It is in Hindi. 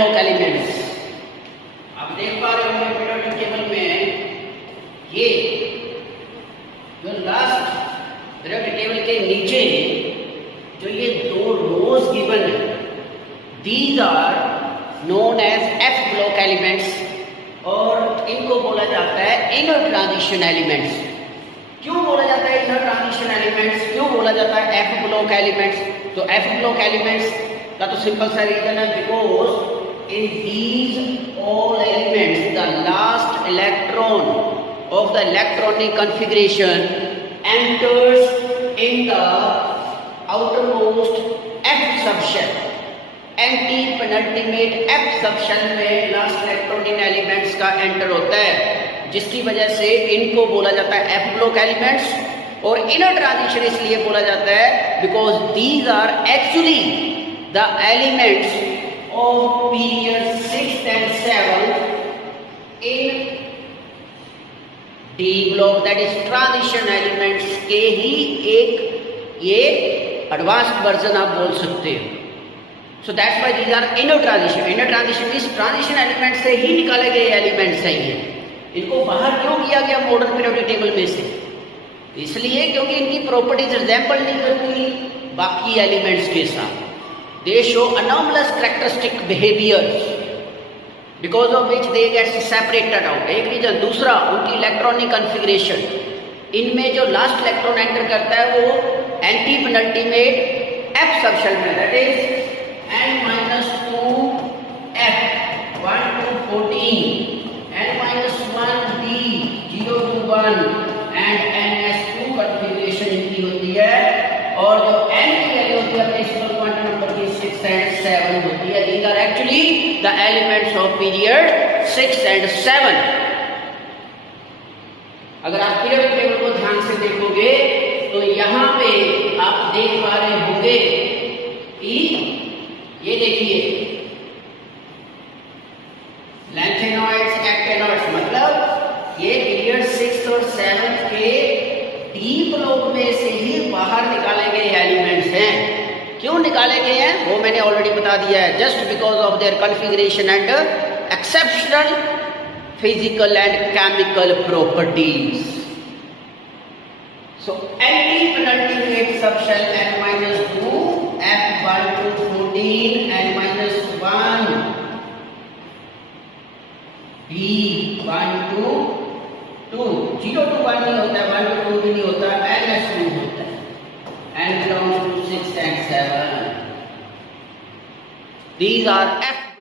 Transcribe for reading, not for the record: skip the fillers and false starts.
Block elements. आप देख पा रहे होंगे पीरियोडिक टेबल में ये जो लास्ट पीरियोडिक टेबल के नीचे जो ये दो रोज गिवन है, these are known as f block elements और इनको बोला जाता है इनर ट्रांजिशन एलिमेंट्स। क्यों बोला जाता है इनर ट्रांजिशन एलिमेंट्स, क्यों बोला जाता है एफ ब्लॉक एलिमेंट्स? तो एफ ब्लॉक एलिमेंट्स का तो सिंपल सा रीजन है because in these all elements the last electron of the electronic configuration enters in the outermost f subshell. Anti penultimate f subshell में लास्ट इलेक्ट्रॉन इन एलिमेंट्स का एंटर होता है, जिसकी वजह से इनको बोला जाता है एफ ब्लॉक एलिमेंट्स। और इनर ट्रांजिशन इसलिए बोला जाता है because these are actually the elements of period 6 and 7 in D block, that is transition elements के ही एक ये एडवांस्ड वर्जन आप बोल सकते हो। So that's why these are inner transition. Inner transition means transition element से ही निकाले गए एलिमेंट्स हैं ये। इनको बाहर क्यों किया गया मॉडर्न पीरियोडिक टेबल में से? इसलिए क्योंकि इनकी प्रॉपर्टीज रिजेंबल नहीं करती बाकी एलिमेंट्स के साथ। They show anomalous characteristic behaviours because of which they get separated out. एक रीजन। दूसरा, उनकी इलेक्ट्रॉनिक कॉन्फ़िगरेशन, इनमें जो लास्ट इलेक्ट्रॉन एंटर करता है वो एंटी पेनल्टीमेट एफ सबशेल में, that is n-2 f 1 to 14, n-1 d 0 to 1 and ns2 configuration इनकी होती है। और जो n की वैल्यू होती है प्रिंसिपल क्वांटम नंबर की 6 and 7 होती है। These are actually the elements of period 6 and 7। अगर आप पीरियोडिक टेबल को ध्यान से देखोगे तो यहाँ पे आप देख पा रहे होंगे कि ये देखिए लैंथेनॉइड्स, एक्टेनॉइड्स, मतलब ये पीरियड 6 और 7 के डी ब्लॉक में से ही बाहर निकाले गए एलिमेंट्स हैं। क्यों निकाले गए हैं वो मैंने ऑलरेडी बता दिया है। Just because of their configuration and exceptional physical and chemical properties. So anti penultimate subshell n-2 f 1 to 14 n-1 b 1 to 2, 0 to 1 नहीं होता, 1 to 2 भी नहीं होता, ns2 होता है, n belongs to 6 and 7। These are f